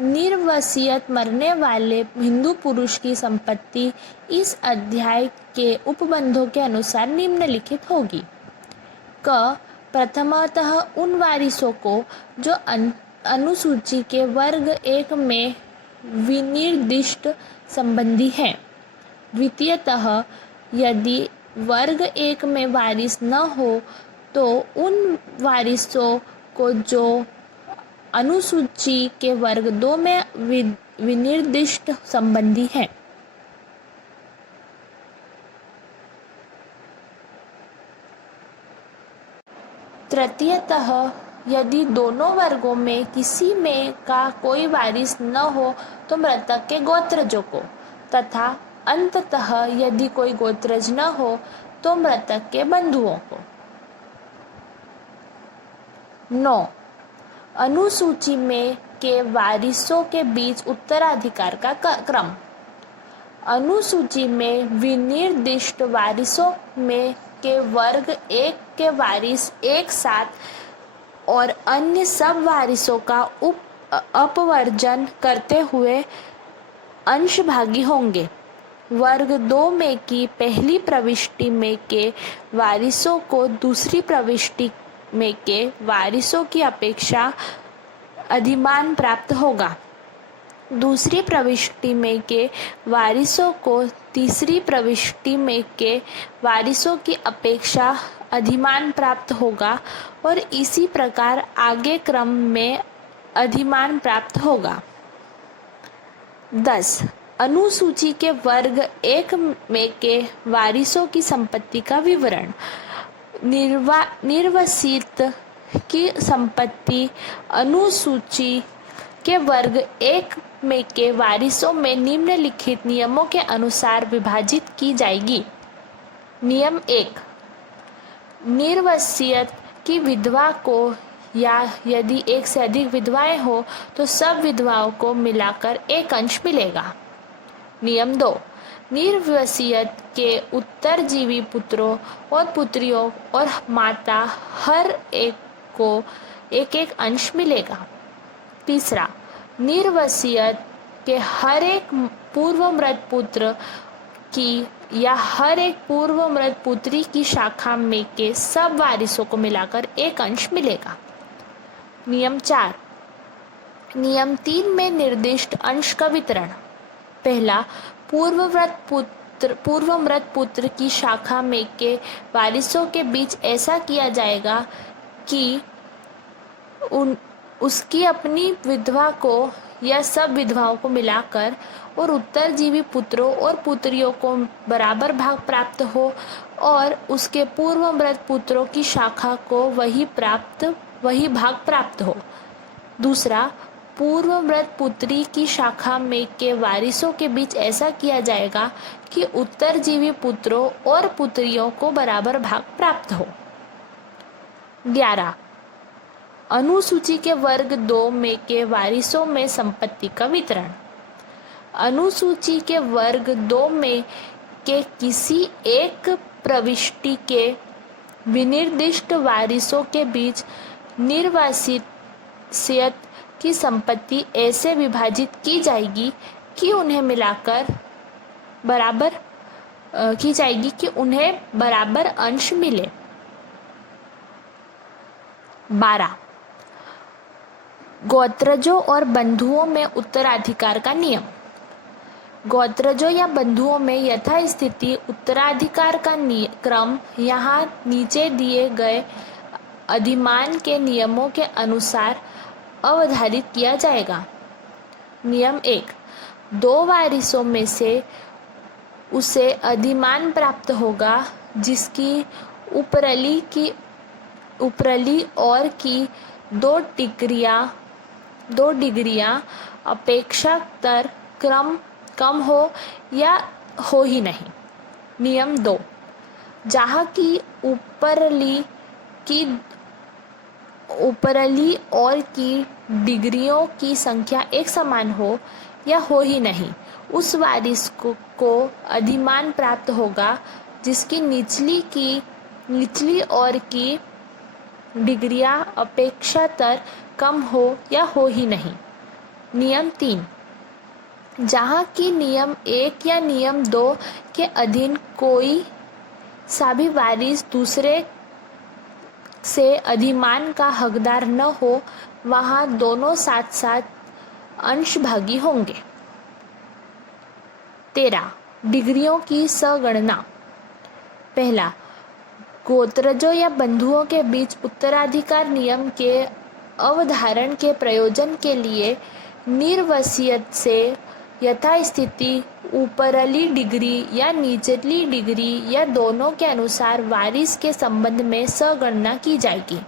निर्वसियत मरने वाले हिंदू पुरुष की संपत्ति इस अध्याय के उपबंधों के अनुसार निम्नलिखित होगी। क. प्रथमतः उन वारिसों को जो अनुसूची के वर्ग 1 में विनिर्दिष्ट संबंधी हैं। द्वितीयतः यदि वर्ग 1 में वारिस न हो तो उन वारिसों को जो अनुसूची के वर्ग 2 में विनिर्दिष्ट संबंधी हैं। तृतीयतः यदि दोनों वर्गों में किसी में का कोई वारिस न हो तो मृतक के गोत्रजों को, तथा अंततः यदि कोई गोत्रज न हो तो मृतक के बंधुओं को। 9. अनुसूची में के वारिसों के बीच उत्तराधिकार का क्रम। अनुसूची में विनिर्दिष्ट वारिसों में के वर्ग 1 के वारिस एक साथ और अन्य सब वारिसों का अपवर्जन करते हुए अंशभागी होंगे। वर्ग 2 में की पहली प्रविष्टि में के वारिसों को दूसरी प्रविष्टि में के वारिसों की अपेक्षा अधिमान प्राप्त होगा। दूसरी प्रविष्टि में के वारिसों को तीसरी प्रविष्टि में के वारिसों की अपेक्षा अधिमान प्राप्त होगा और इसी प्रकार आगे क्रम में अधिमान प्राप्त होगा। 10. अनुसूची के वर्ग 1 में के वारिसों की संपत्ति का विवरण। निर्वसित की संपत्ति अनुसूची के वर्ग 1 में के वारिसों में निम्नलिखित नियमों के अनुसार विभाजित की जाएगी। नियम 1. निर्वसियत की विधवा को या यदि एक से अधिक विधवाएं हो तो सब विधवाओं को मिलाकर एक अंश मिलेगा। नियम 2. निर्वसियत के उत्तरजीवी पुत्रों और पुत्रियों और माता हर एक को एक एक अंश मिलेगा। 3. निर्वसियत के हर एक पूर्व मृत पुत्र की या हर एक पूर्व मृत पुत्री की शाखा में के सब वारिसों को मिलाकर एक अंश मिलेगा। नियम 4. नियम 3 में निर्दिष्ट अंश का वितरण। पहला, पूर्व मृत पुत्र की शाखा में के वारिसों के बीच ऐसा किया जाएगा कि उसकी अपनी विधवा को या सब विधवाओं को मिलाकर और उत्तरजीवी पुत्रों और पुत्रियों को बराबर भाग प्राप्त हो और उसके पूर्व मृत पुत्रों की शाखा को वही भाग प्राप्त हो। दूसरा, पूर्व मृत पुत्री की शाखा में के वारिसों के बीच ऐसा किया जाएगा कि उत्तरजीवी पुत्रों और पुत्रियों को बराबर भाग प्राप्त हो। 11. अनुसूची के वर्ग 2 में के वारिसों में संपत्ति का वितरण। अनुसूची के वर्ग 2 में के किसी एक प्रविष्टि के विनिर्दिष्ट वारिसों के बीच निर्वसियत की संपत्ति ऐसे विभाजित की जाएगी कि उन्हें बराबर अंश मिले। 12. गोत्रजों और बंधुओं में उत्तराधिकार का नियम। गोत्रजों या बंधुओं में यथास्थिति उत्तराधिकार का क्रम यहाँ नीचे दिए गए अधिमान के नियमों के अनुसार अवधारित किया जाएगा। नियम 1, 2 वारिसों में से उसे अधिमान प्राप्त होगा जिसकी ऊपरली और की 2 डिग्रियां अपेक्षाकृत कम हो या हो ही नहीं। नियम 2, जहाँ की ऊपरली और की डिग्रियों की संख्या एक समान हो या हो ही नहीं, उस वारिस को अधिमान प्राप्त होगा जिसकी निचली और की डिग्रियां अपेक्षाकृत कम हो या हो ही नहीं। नियम 3, जहाँ की नियम 1 या नियम 2 के अधीन कोई सा भी वारिस दूसरे से अधिमान का हकदार न हो, वहाँ दोनों साथ साथ अंशभागी होंगे। 13, डिग्रियों की सगणना। पहला, गोत्रजों या बंधुओं के बीच उत्तराधिकार नियम के अवधारण के प्रयोजन के लिए निर्वसीयत से यथास्थिति ऊपरली डिग्री या निचली डिग्री या दोनों के अनुसार वारिस के संबंध में सगणना की जाएगी।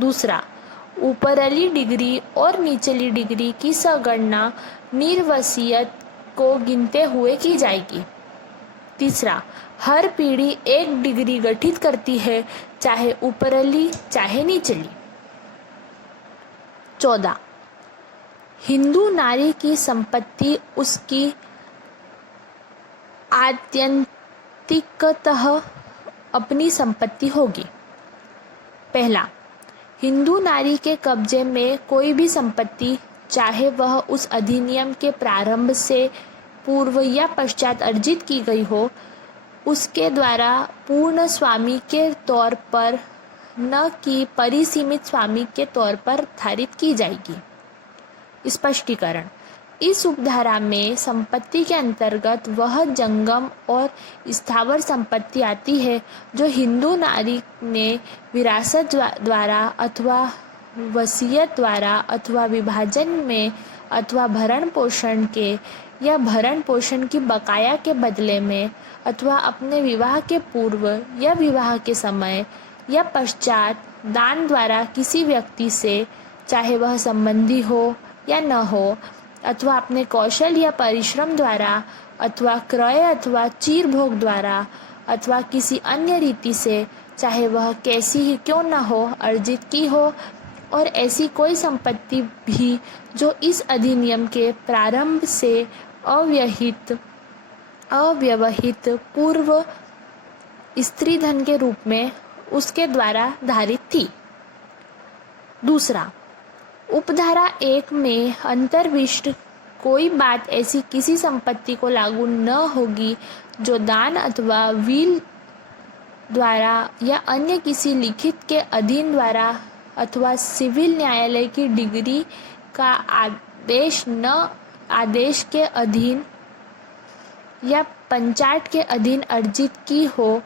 दूसरा, ऊपरली डिग्री और निचली डिग्री की सगणना निर्वसीयत को गिनते हुए की जाएगी। तीसरा, हर पीढ़ी 1 डिग्री गठित करती है, चाहे ऊपरली चाहे निचली। 14, हिंदू नारी की संपत्ति उसकी आत्यंतिकतः अपनी संपत्ति होगी। पहला, हिंदू नारी के कब्जे में कोई भी संपत्ति, चाहे वह उस अधिनियम के प्रारंभ से पूर्व या पश्चात अर्जित की गई हो, उसके द्वारा पूर्ण स्वामी के तौर पर न कि परिसीमित स्वामी के तौर पर धारित की जाएगी। स्पष्टीकरण। इस उपधारा में संपत्ति के अंतर्गत वह जंगम और स्थावर संपत्ति आती है जो हिंदू नारी ने विरासत द्वारा अथवा वसीयत द्वारा अथवा विभाजन में अथवा भरण पोषण के या भरण पोषण की बकाया के बदले में अथवा अपने विवाह के पूर्व या विवाह के समय या पश्चात दान द्वारा किसी व्यक्ति से, चाहे वह संबंधी हो या न हो, अथवा अपने कौशल या परिश्रम द्वारा अथवा क्रय अथवा चीर भोग द्वारा अथवा किसी अन्य रीति से, चाहे वह कैसी ही क्यों न हो, अर्जित की हो, और ऐसी कोई संपत्ति भी जो इस अधिनियम के प्रारंभ से अव्यवहित पूर्व स्त्री धन के रूप में उसके द्वारा धारित थी। दूसरा, उपधारा 1 में अंतर्विष्ट कोई बात ऐसी किसी संपत्ति को लागू न होगी जो दान अथवा विल द्वारा या अन्य किसी लिखित के अधीन द्वारा अथवा सिविल न्यायालय की डिग्री का आदेश के अधीन या पंचाट के अधीन अर्जित की हो,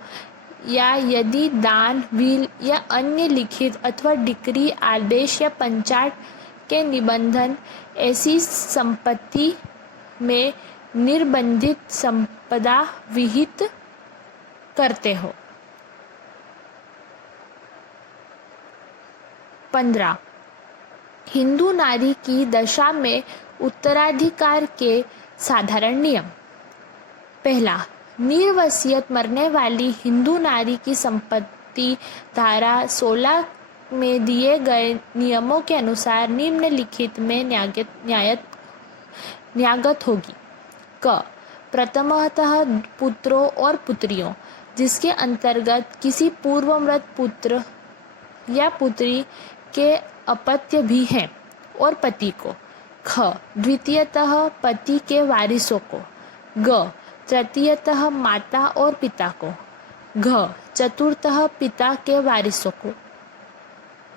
या यदि दान, विल या अन्य लिखित अथवा डिक्री, आदेश या पंचाट के निबंधन ऐसी संपत्ति में निर्बंधित संपदा विहित करते हो। 15, हिंदू नारी की दशा में उत्तराधिकार के साधारण नियम। पहला, निर्वसीयत मरने वाली हिंदू नारी की संपत्ति धारा 16 में दिए गए नियमों के अनुसार निम्नलिखित में न्यागत होगी। क, प्रथमतः पुत्रों और पुत्रियों जिसके अंतर्गत किसी पूर्वमृत पुत्र या पुत्री के अपत्य भी हैं, और पति को। ख, द्वितीयतः पति के वारिसों को। ग, तृतीयतः माता और पिता को। घ, चतुर्थतः पिता के वारिसों को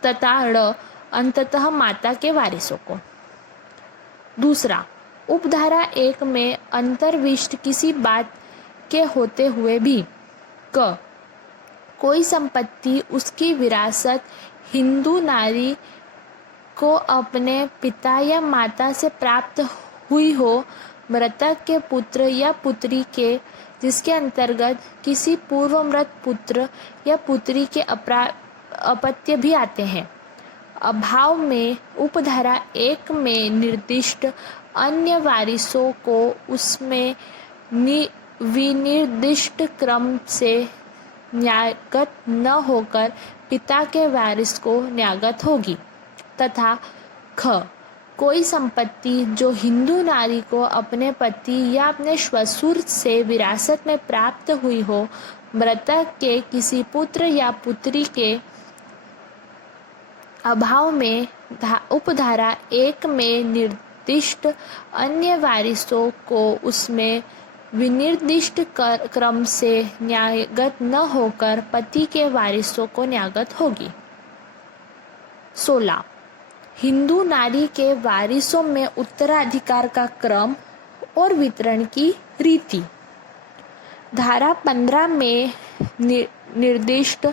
तथा ड़, अंततः माता के वारिसों को। दूसरा, उपधारा 1 में अंतर्विष्ट किसी बात के होते हुए भी क कोई संपत्ति उसकी विरासत हिंदू नारी को अपने पिता या माता से प्राप्त हुई हो, मृतक के पुत्र या पुत्री के, जिसके अंतर्गत किसी पूर्वमृत पुत्र या पुत्री के अपत्य भी आते हैं। अभाव में उपधारा 1 में निर्दिष्ट अन्य वारिसों को उसमें विनिर्दिष्ट क्रम से न्यायगत न होकर पिता के वारिस को न्यायगत होगी। तथा ख कोई संपत्ति जो हिंदू नारी को अपने पति या अपने श्वशुर से विरासत में प्राप्त हुई हो, मृतक के किसी पुत्र या पुत्री के अभाव में उपधारा 1 में निर्दिष्ट अन्य वारिसों को उसमें विनिर्दिष्ट क्रम से न्यायगत न होकर पति के वारिसों को न्यायगत होगी। 16 हिंदू नारी के वारिसों में उत्तराधिकार का क्रम और वितरण की रीति। धारा 15 में निर्दिष्ट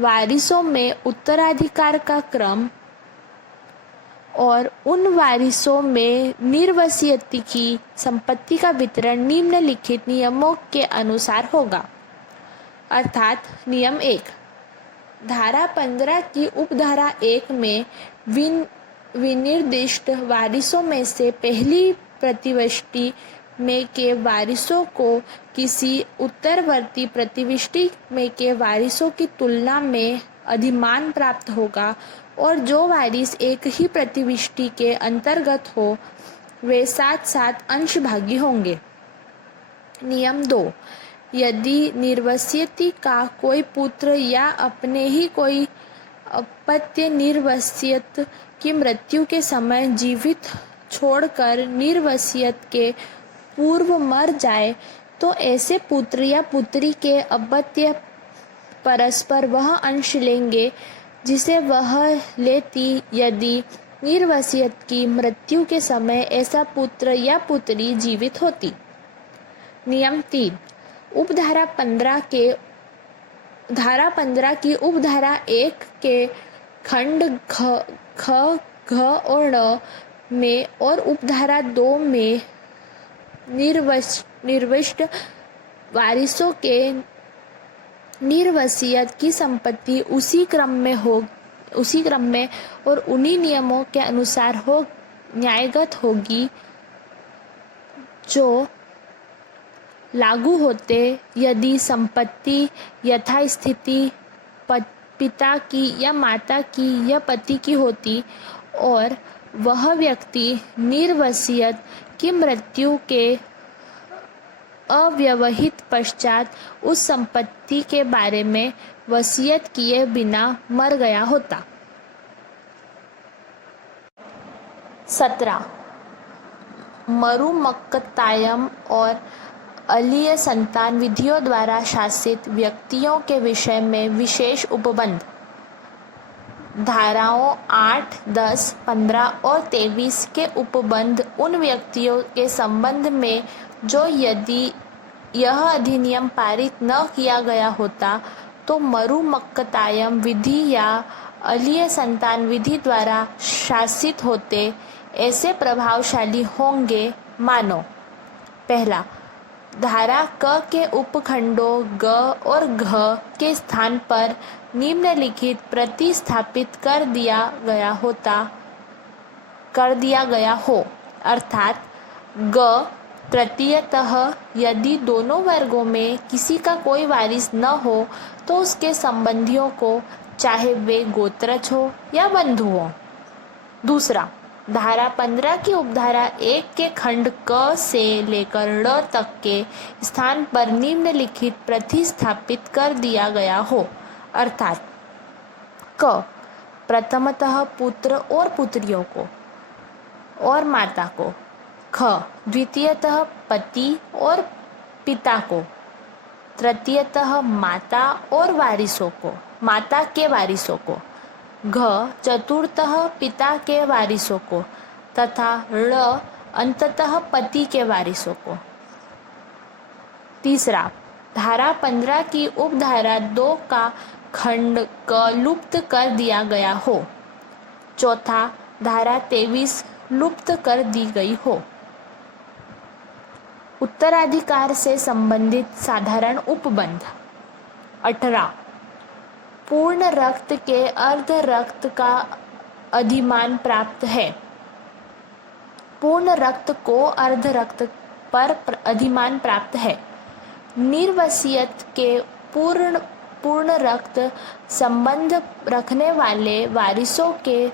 वारिसों में उत्तराधिकार का क्रम और उन वारिसों में निर्वसियती की संपत्ति का वितरण निम्नलिखित नियमों के अनुसार होगा। अर्थात नियम 1, धारा 15 की उपधारा 1 में विनिर्दिष्ट वारिसों में से पहली प्रतिविष्टि में के वारिसों को किसी उत्तरवर्ती प्रतिविष्टि में के वारिसों की तुलना में अधिमान प्राप्त होगा और जो वारिस एक ही प्रतिविष्टि के अंतर्गत हो वे साथ साथ अंशभागी होंगे। नियम 2, यदि निर्वसियती का कोई पुत्र या अपने ही कोई अपत्य निर्वसियत की मृत्यु के समय जीवित छोड़कर निर्वसियत के पूर्व मर जाए तो ऐसे पुत्र या पुत्री के अपत्य परस्पर वह अंश लेंगे जिसे वह लेती यदि निर्वसियत की मृत्यु के समय ऐसा पुत्र या पुत्री जीवित होती। नियम 3, धारा 15 की उपधारा 1 के खंड ख, घ और ण में और उपधारा 2 में निर्विष्ट वारिसों के निर्वसियत की संपत्ति उसी क्रम में और उन्हीं नियमों के अनुसार न्यायगत होगी जो लागू होते यदि संपत्ति यथास्थिति पिता की या माता की या पति की होती और वह व्यक्ति निर्वसियत की मृत्यु के अव्यवहित पश्चात उस संपत्ति के बारे में वसीयत किए बिना मर गया होता। 17 मरुमक्कतायम और अलीय संतान विधियों द्वारा शासित व्यक्तियों के विषय में विशेष उपबंध। धाराओं 8, 10, 15 और 23 के उपबंध उन व्यक्तियों के संबंध में जो यदि यह अधिनियम पारित न किया गया होता तो मरुमक्कतायम विधि या अलीय संतान विधि द्वारा शासित होते, ऐसे प्रभावशाली होंगे मानो। पहला, धारा क के उपखंडों ग और घ के स्थान पर निम्नलिखित प्रतिस्थापित कर दिया गया हो, अर्थात ग तृतीयतः यदि दोनों वर्गों में किसी का कोई वारिस न हो तो उसके संबंधियों को, चाहे वे गोत्रज हो या बंधु हो। दूसरा, धारा 15 की उपधारा 1 के खंड क से लेकर ड़ तक के स्थान पर निम्नलिखित प्रतिस्थापित कर दिया गया हो, अर्थात क प्रथमतः पुत्र और पुत्रियों को और माता को, ख द्वितीयतः पति और पिता को, तृतीयतः माता और वारिसों को, माता के वारिसों को, घ चतुर्थतः पिता के वारिसों को, तथा ड़ अंततः पति के वारिसों को। तीसरा, धारा 15 की उपधारा 2 का खंड क लुप्त कर दिया गया हो। चौथा, धारा 23 लुप्त कर दी गई हो। उत्तराधिकार से संबंधित साधारण उपबंध। 18, पूर्ण रक्त के अर्ध रक्त का अधिमान प्राप्त है। पूर्ण रक्त को अर्ध रक्त पर अधिमान प्राप्त है। निर्वसियत के पूर्ण रक्त संबंध रखने वाले वारिसों के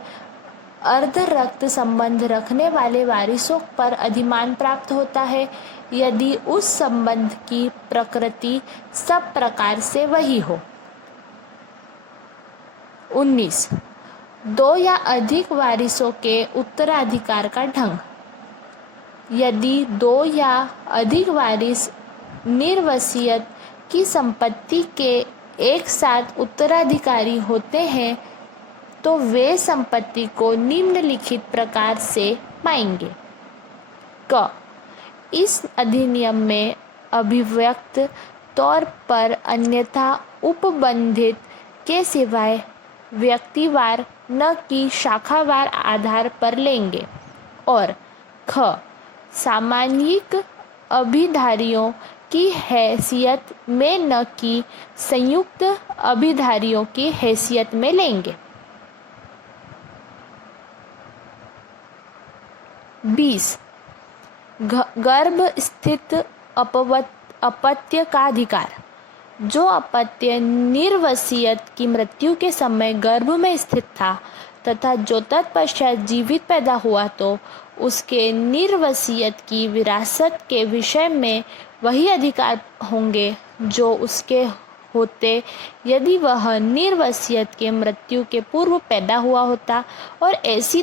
अर्ध रक्त संबंध रखने वाले वारिसों पर अधिमान प्राप्त होता है यदि उस संबंध की प्रकृति सब प्रकार से वही हो। 19, 2 या अधिक वारिसों के उत्तराधिकार का ढंग। यदि 2 या अधिक वारिस निर्वसियत की संपत्ति के एक साथ उत्तराधिकारी होते हैं तो वे संपत्ति को निम्नलिखित प्रकार से पाएंगे। क, इस अधिनियम में अभिव्यक्त तौर पर अन्यथा उपबंधित के सिवाय व्यक्तिवार न कि शाखावार आधार पर लेंगे। और ख, सामान्यिक अभिधारियों की हैसियत में न कि संयुक्त अभिधारियों की हैसियत में लेंगे। 20, गर्भ स्थित अपत्य का अधिकार। जो अपत्य निर्वसियत की मृत्यु के समय गर्भ में स्थित था तथा जो तत्पश्चात जीवित पैदा हुआ तो उसके निर्वसियत की विरासत के विषय में वही अधिकार होंगे जो उसके होते यदि वह निर्वसियत के मृत्यु के पूर्व पैदा हुआ होता। और ऐसी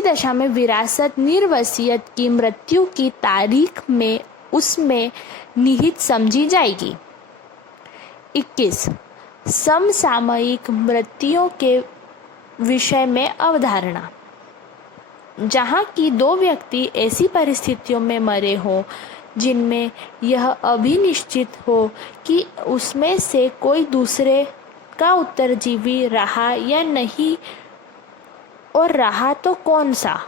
दशा में विरासत निर्वसियत की मृत्यु की तारीख में उसमें निहित समझी जाएगी। 21, समसामयिक मृत्युओं के विषय में अवधारणा। जहाँ की 2 व्यक्ति ऐसी परिस्थितियों में मरे हों जिनमें यह अभिनिश्चित हो कि उसमें से कोई दूसरे का उत्तरजीवी रहा या नहीं और रहा तो कौन सा,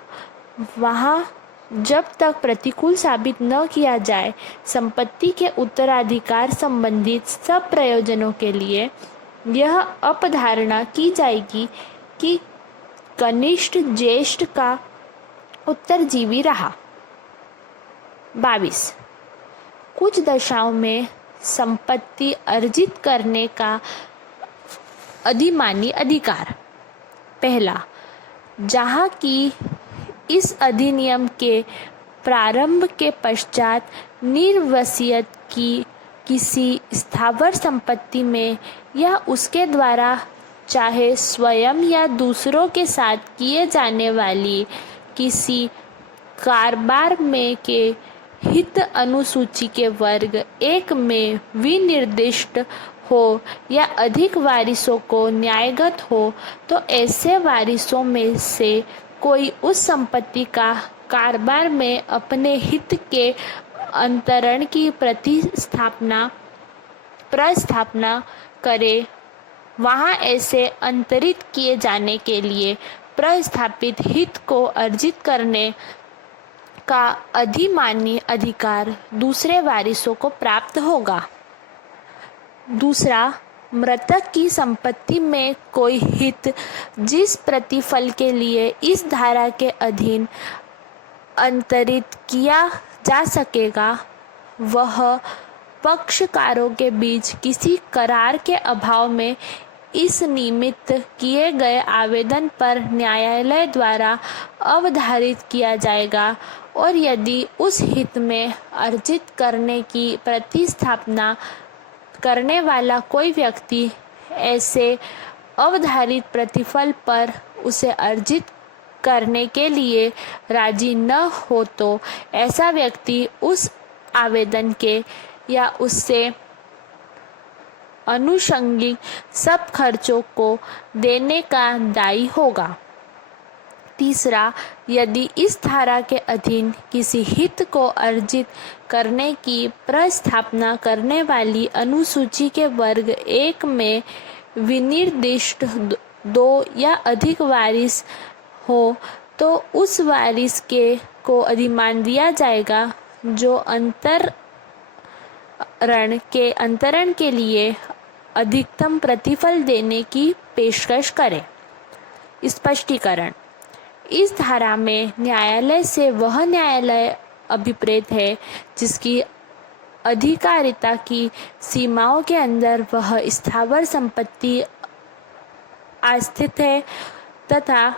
वहाँ जब तक प्रतिकूल साबित न किया जाए संपत्ति के उत्तराधिकार संबंधित सब प्रयोजनों के लिए यह अपधारणा की जाएगी कि कनिष्ठ ज्येष्ठ का उत्तरजीवी रहा। 22, कुछ दशाओं में संपत्ति अर्जित करने का अधिमानी अधिकार। पहला, जहाँ की इस अधिनियम के प्रारंभ के पश्चात निर्वसियत की किसी स्थावर संपत्ति में या उसके द्वारा चाहे स्वयं या दूसरों के साथ किए जाने वाली किसी कारोबार में के हित अनुसूची के वर्ग 1 में विनिर्दिष्ट हो या अधिक वारिसों को न्यायगत हो तो ऐसे वारिसों में से कोई उस संपत्ति का कारोबार में अपने हित के अंतरण की प्रस्थापना करे, वहाँ ऐसे अंतरित किए जाने के लिए प्रस्थापित हित को अर्जित करने का अधिमानी अधिकार दूसरे वारिसों को प्राप्त होगा। दूसरा, मृतक की संपत्ति में कोई हित जिस प्रतिफल के लिए इस धारा के अधीन अंतरित किया जा सकेगा वह पक्षकारों के बीच किसी करार के अभाव में इस निमित्त किए गए आवेदन पर न्यायालय द्वारा अवधारित किया जाएगा। और यदि उस हित में अर्जित करने की प्रतिस्थापना करने वाला कोई व्यक्ति ऐसे अवधारित प्रतिफल पर उसे अर्जित करने के लिए राजी न हो तो ऐसा व्यक्ति उस आवेदन के या उससे अनुषंगिक सब खर्चों को देने का दायी होगा। तीसरा, यदि इस धारा के अधीन किसी हित को अर्जित करने की प्रस्तावना करने वाली अनुसूची के वर्ग 1 में विनिर्दिष्ट 2 या अधिक वारिस हो तो उस वारिस को अधिमान दिया जाएगा जो अंतरण के लिए अधिकतम प्रतिफल देने की पेशकश करे। स्पष्टीकरण: इस धारा में न्यायालय से वह न्यायालय अभिप्रेत है जिसकी अधिकारिता की सीमाओं के अंदर वह स्थावर संपत्ति आस्थित है तथा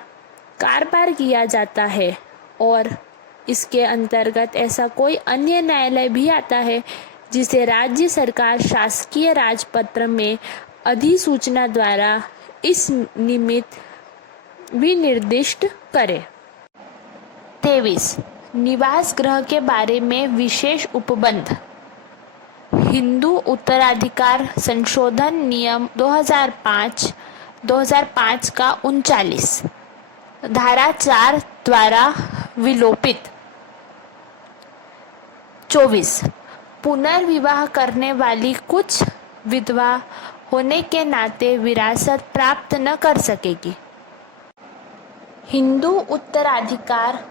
कारोबार किया जाता है, और इसके अंतर्गत ऐसा कोई अन्य न्यायालय भी आता है जिसे राज्य सरकार शासकीय राजपत्र में अधिसूचना द्वारा इस निमित्त विनिर्दिष्ट करे। 23. निवास गृह के बारे में विशेष उपबंध। हिंदू उत्तराधिकार संशोधन नियम 2005 का 39 धारा 4 द्वारा विलोपित। 24. पुनर्विवाह करने वाली कुछ विधवा होने के नाते विरासत प्राप्त न कर सकेगी। हिंदू उत्तराधिकार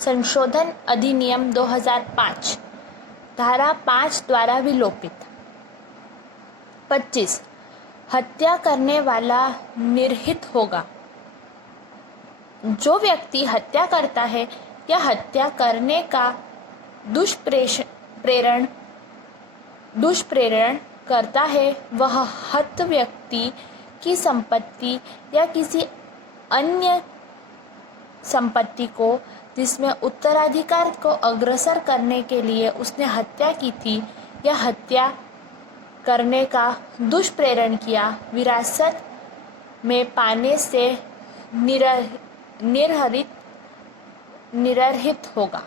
संशोधन अधिनियम 2005 धारा 5 द्वारा विलोपित। 25. हत्या करने वाला निर्हित होगा। जो व्यक्ति हत्या करता है या हत्या करने का दुष्प्रेरण करता है वह हत व्यक्ति की संपत्ति या किसी अन्य संपत्ति को जिसमें उत्तराधिकार को अग्रसर करने के लिए उसने हत्या की थी या हत्या करने का दुष्प्रेरण किया, विरासत में पाने से निरहित होगा।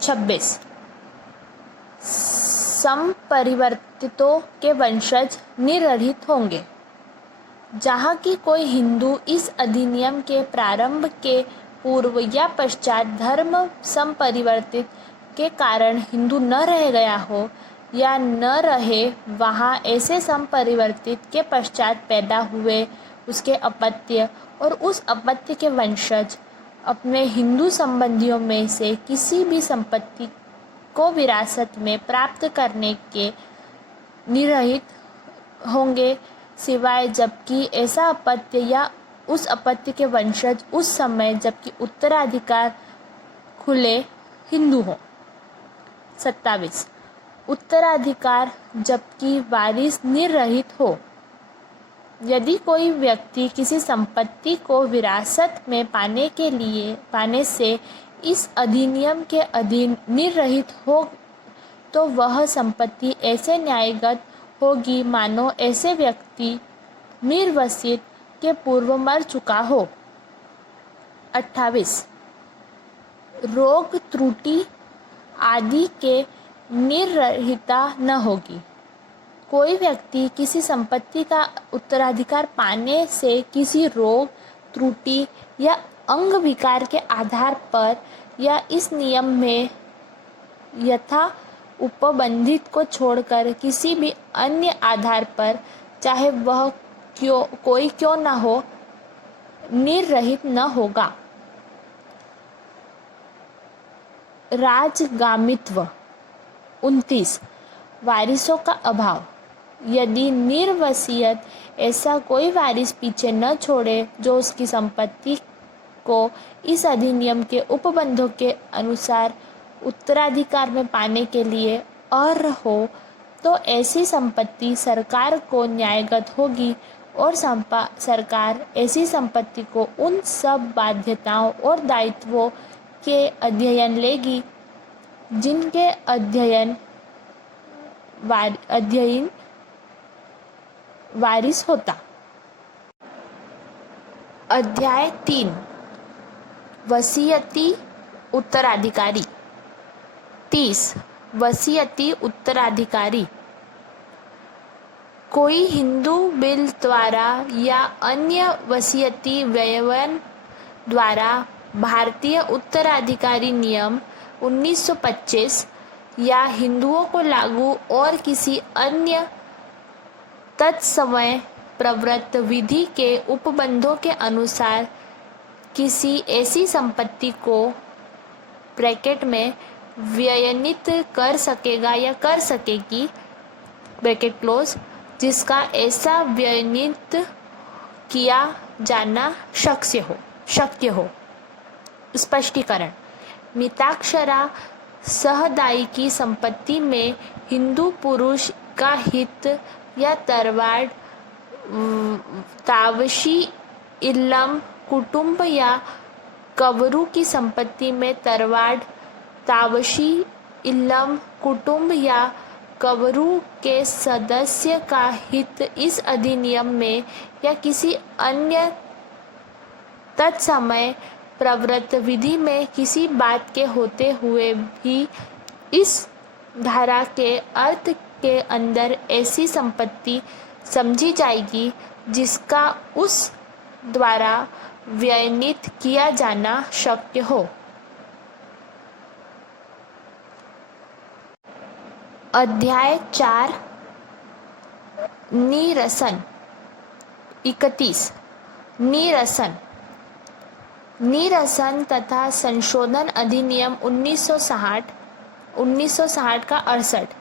26. संपरिवर्तितों के वंशज निरहित होंगे। जहाँ की कोई हिंदू इस अधिनियम के प्रारंभ के पूर्व या पश्चात धर्म संपरिवर्तित के कारण हिंदू न रह गया हो या न रहे, वहाँ ऐसे संपरिवर्तित के पश्चात पैदा हुए उसके अपत्य और उस अपत्य के वंशज अपने हिंदू संबंधियों में से किसी भी संपत्ति को विरासत में प्राप्त करने के निरहित होंगे, सिवाय जबकि ऐसा अपत्य या उस अपत्य के वंशज उस समय जबकि उत्तराधिकार खुले हिंदू हों। 27. उत्तराधिकार जबकि वारिस निर्रहित हो। यदि कोई व्यक्ति किसी संपत्ति को विरासत में पाने से इस अधिनियम के अधीन निर्रहित हो तो वह संपत्ति ऐसे न्यायगत होगी मानो ऐसे व्यक्ति निर्वसित के पूर्व मर चुका हो। 28. रोग त्रुटि आदि के निर्रहिता न होगी। कोई व्यक्ति किसी संपत्ति का उत्तराधिकार पाने से किसी रोग त्रुटि या अंग विकार के आधार पर या इस नियम में यथा उपबंधित को छोड़कर किसी भी अन्य आधार पर, चाहे वह कोई क्यों न हो, निर्रहित न होगा। राजगामित्व। 29. वारिसों का अभाव। यदि निर्वसियत ऐसा कोई वारिस पीछे न छोड़े जो उसकी संपत्ति को इस अधिनियम के उपबंधों के अनुसार उत्तराधिकार में पाने के लिए अर्ह हो, तो ऐसी संपत्ति सरकार को न्यायगत होगी और सरकार ऐसी संपत्ति को उन सब बाध्यताओं और दायित्वों के अध्ययन लेगी जिनके अध्ययन वारिस होता। अध्याय 3 वसीयती उत्तराधिकारी। 30. वसीयती उत्तराधिकारी। कोई हिंदू बिल द्वारा या अन्य वसीयती व्ययन द्वारा भारतीय उत्तराधिकारी नियम 1925 या हिंदुओं को लागू और किसी अन्य तत्समय प्रवृत्त विधि के उपबंधों के अनुसार किसी ऐसी संपत्ति को ब्रैकेट में व्ययनित कर सकेगा या कर सकेगी ब्रैकेट क्लोज, जिसका ऐसा व्ययनित किया जाना शक्य हो। स्पष्टीकरण। मिताक्षरा सहदाई की संपत्ति में हिंदू पुरुष का हित या तरवाड़, तावशी इल्लम कुटुंब या कवरू की संपत्ति में तरवाड़, तावशी इल्लम कुटुंब या कवरू के सदस्य का हित इस अधिनियम में या किसी अन्य तत्समय प्रवृत्त विधि में किसी बात के होते हुए भी इस धारा के अर्थ के अंदर ऐसी संपत्ति समझी जाएगी जिसका उस द्वारा व्ययनित किया जाना शक्य हो। अध्याय 4 निरसन 31 निरसन तथा संशोधन अधिनियम 1960 का 68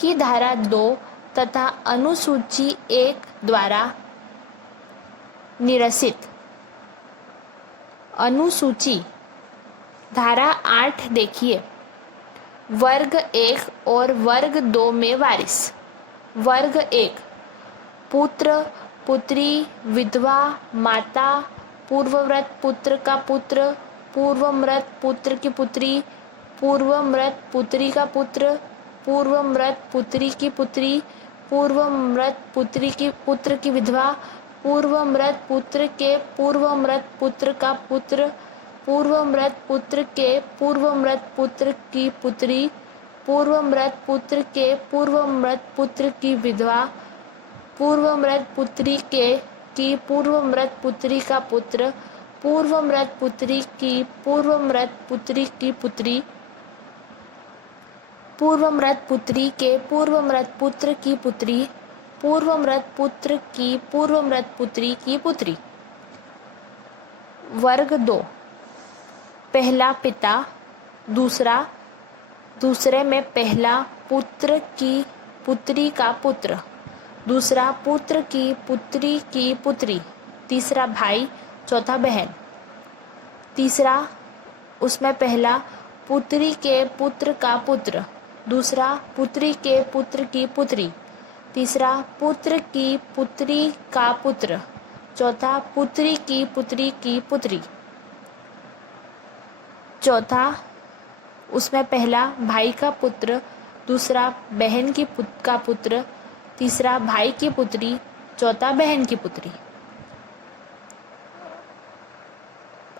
की धारा 2 तथा अनुसूची 1 द्वारा निरसित। अनुसूची धारा 8 देखिए। वर्ग 1 और वर्ग 2 में वारिस। वर्ग 1 पुत्र, पुत्री, विधवा, माता, पूर्वव्रत पुत्र का पुत्र, पूर्वमृत पुत्र की पुत्री, पूर्वमृत पुत्री का पुत्र, पूर्वमृत पुत्री की पुत्री, पूर्वमृत पुत्री की पुत्र की विधवा, पूर्वमृत पुत्र के पूर्वमृत पुत्र का पुत्र, पूर्वमृत पुत्र के पूर्वमृत पुत्र की पुत्री, पूर्वमृत पुत्र के पूर्वमृत पुत्र की विधवा, पूर्वमृत पुत्री के की पूर्वमृत पुत्री का पुत्र, पूर्वमृत पुत्री की पूर्वमृत पुत्री की पुत्री, पूर्वमृत पुत्री के पूर्वमृत पुत्र की पुत्री, पूर्वमृत पुत्र की पूर्वमृत पुत्री की पुत्री। वर्ग 2 पहला पिता, दूसरे में पहला पुत्र की पुत्री का पुत्र, दूसरा पुत्र की पुत्री की पुत्री, तीसरा भाई, चौथा बहन। तीसरा उसमें पहला पुत्री के पुत्र का पुत्र, दूसरा पुत्री के पुत्र की पुत्री, तीसरा पुत्र की पुत्री का पुत्र, चौथा पुत्री की पुत्री की पुत्री। चौथा उसमें पहला भाई का पुत्र, दूसरा बहन की का पुत्र, तीसरा भाई की पुत्री, चौथा बहन की पुत्री।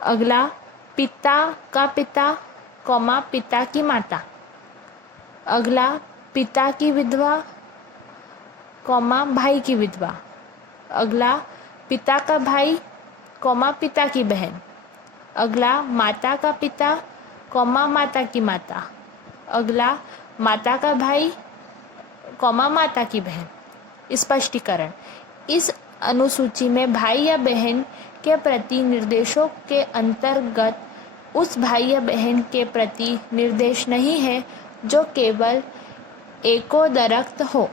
अगला पिता का पिता, कौमा पिता की माता। अगला पिता की विधवा, कौमा भाई की विधवा। अगला पिता का भाई, कौमा पिता की बहन। अगला माता का पिता, कौमा माता की माता। अगला माता का भाई, कौमा माता की बहन। स्पष्टीकरण। इस अनुसूची में भाई या बहन के प्रति निर्देशों के अंतर्गत उस भाई या बहन के प्रति निर्देश नहीं है जो केवल एकोदरक्त हो।